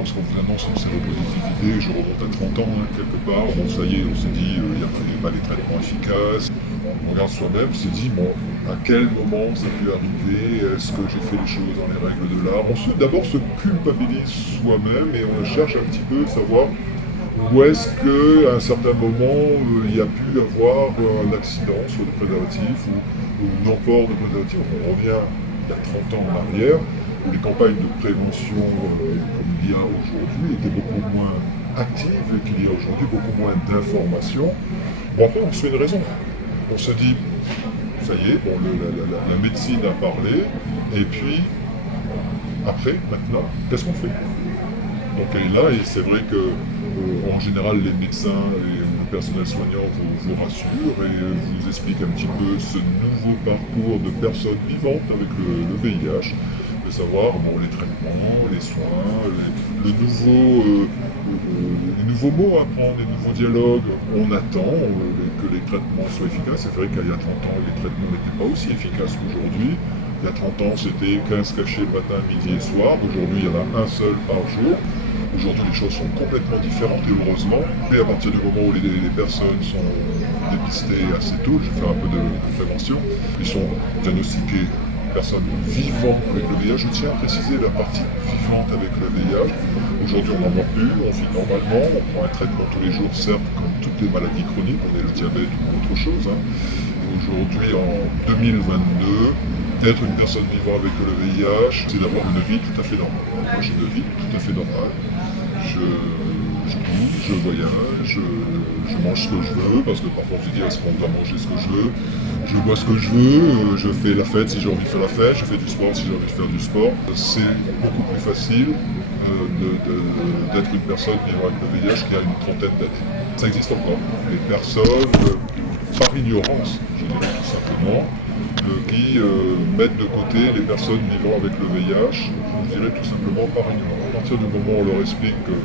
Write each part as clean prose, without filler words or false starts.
lorsqu'on vous annonce une séropositivité, je remonte à 30 ans, quelque part, bon ça y est, on s'est dit, il n'y a pas les traitements efficaces. On regarde soi-même, se dit, bon, à quel moment ça peut arriver, est-ce que j'ai fait les choses dans les règles de l'art? D'abord se culpabilise soi-même et on cherche un petit peu à savoir où est-ce qu'à un certain moment il y a pu avoir un accident sur le préservatif ou non-port de préservatif. On revient il y a 30 ans en arrière, où les campagnes de prévention comme il y a aujourd'hui étaient beaucoup moins actives qu'il y a aujourd'hui, beaucoup moins d'informations. Bon après on se fait une raison. On se dit, ça y est, bon, la médecine a parlé, et puis, après, maintenant, qu'est-ce qu'on fait? Donc elle est là, et c'est vrai que, en général, les médecins et le personnel soignant vous rassurent et vous expliquent un petit peu ce nouveau parcours de personnes vivantes avec le VIH, de savoir bon, les traitements, les soins, les nouveaux mots à prendre, les nouveaux dialogues. On attend que les traitements soient efficaces. C'est vrai qu'il y a 30 ans, les traitements n'étaient pas aussi efficaces qu'aujourd'hui. Il y a 30 ans, c'était 15 cachets le matin, midi et soir. Aujourd'hui, il y en a un seul par jour. Aujourd'hui, les choses sont complètement différentes et heureusement. Et à partir du moment où les personnes sont dépistées assez tôt, je vais faire un peu de prévention, ils sont diagnostiqués personnes vivant avec le VIH. Je tiens à préciser la partie vivante avec le VIH. Aujourd'hui, on n'en voit plus, on vit normalement, on prend un traitement tous les jours, certes, comme toutes les maladies chroniques, on est le diabète ou autre chose. Aujourd'hui, en 2022, être une personne vivant avec le VIH, c'est d'avoir une vie tout à fait normale. Moi, j'ai une vie tout à fait normale. Je bouge, je voyage, je mange ce que je veux, parce que parfois on se dit est-ce qu'on doit manger ce que je veux, je bois ce que je veux, je fais la fête si j'ai envie de faire la fête, je fais du sport si j'ai envie de faire du sport. C'est beaucoup plus facile d'être une personne vivant avec le VIH qui a une trentaine d'années. Ça existe encore. Les personnes, par ignorance, je dirais tout simplement, qui mettent de côté les personnes vivant avec le VIH, je dirais tout simplement par ignorance. À partir du moment où on leur explique que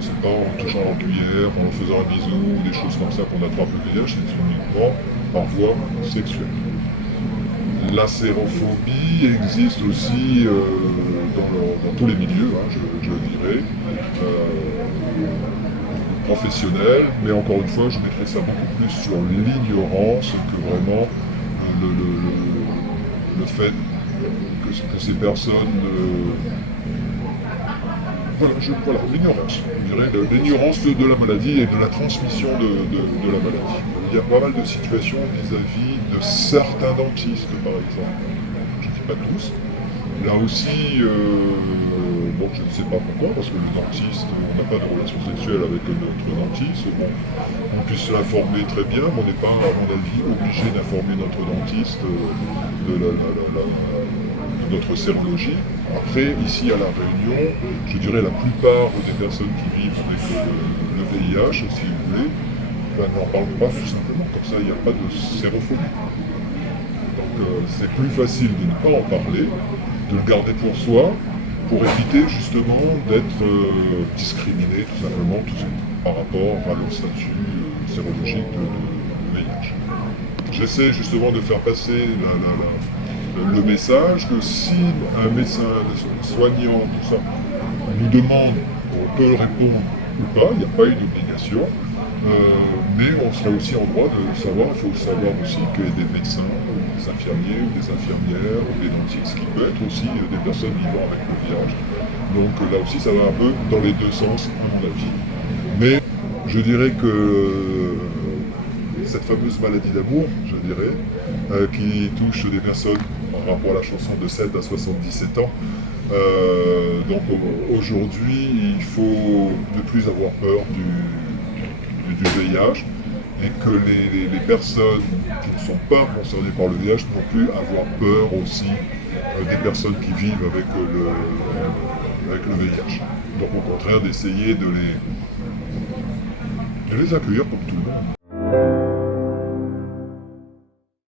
c'est pas en touchant la cuillère, en leur faisant un bisou, ou des choses comme ça qu'on attrape le VIH, c'est uniquement par voie sexuelle. La sérophobie existe aussi dans tous les milieux, je dirais, professionnels, mais encore une fois, je mettrais ça beaucoup plus sur l'ignorance que vraiment le fait que ces personnes... Voilà, l'ignorance. Je dirais l'ignorance de la maladie et de la transmission de la maladie. Il y a pas mal de situations vis-à-vis de certains dentistes, par exemple. Je ne dis pas tous. Là aussi, bon, je ne sais pas pourquoi, parce que le dentiste, on n'a pas de relation sexuelle avec notre dentiste. Bon, on puisse l'informer très bien, mais on n'est pas, à mon avis, obligé d'informer notre dentiste de notre sérologie. Après, ici à La Réunion, je dirais la plupart des personnes qui vivent avec le VIH, si vous voulez, n'en parlent pas tout simplement, comme ça il n'y a pas de sérophobie. Donc c'est plus facile de ne pas en parler, de le garder pour soi, pour éviter justement d'être discriminé tout simplement par rapport à leur statut sérologique de VIH. J'essaie justement de faire passer le message que si un médecin, un soignant, tout ça, nous demande, on peut répondre ou pas, il n'y a pas une obligation, mais on sera aussi en droit de savoir, il faut savoir aussi qu'il y a des médecins, des infirmiers ou des infirmières, ou des dentistes, qui peuvent être aussi des personnes vivant avec le VIH. Donc là aussi, ça va un peu dans les deux sens, à mon avis. Mais je dirais que cette fameuse maladie d'amour, je dirais, qui touche des personnes par rapport à la chanson de 7 à 77 ans. Donc aujourd'hui, il faut ne plus avoir peur du VIH et que les personnes qui ne sont pas concernées par le VIH n'ont plus avoir peur aussi des personnes qui vivent avec le VIH. Donc au contraire, d'essayer de les accueillir comme tout le monde.